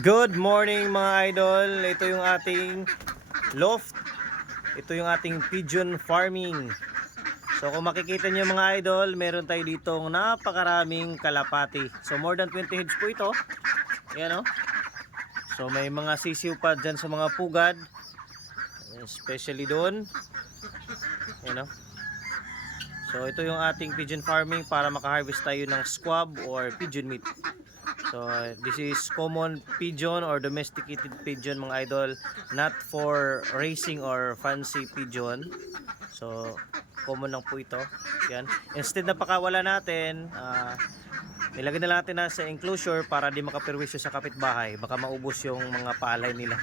Good morning mga idol. Ito yung ating loft. Ito yung ating pigeon farming. So kung makikita nyo mga idol, meron tayo ditong napakaraming kalapati. So more than 20 heads po ito. Ayan o. So may mga sisiw pa dyan sa mga pugad. Especially doon. Ayan o. So ito yung ating pigeon farming para makaharvest tayo ng squab or pigeon meat. So this is common pigeon or domesticated pigeon mga idol, not for racing or fancy pigeon. So common lang po ito. Yan. Instead na pakawala natin, nilagay na natin sa enclosure para di makapirwisyo sa kapitbahay. Baka maubos yung mga palay nila.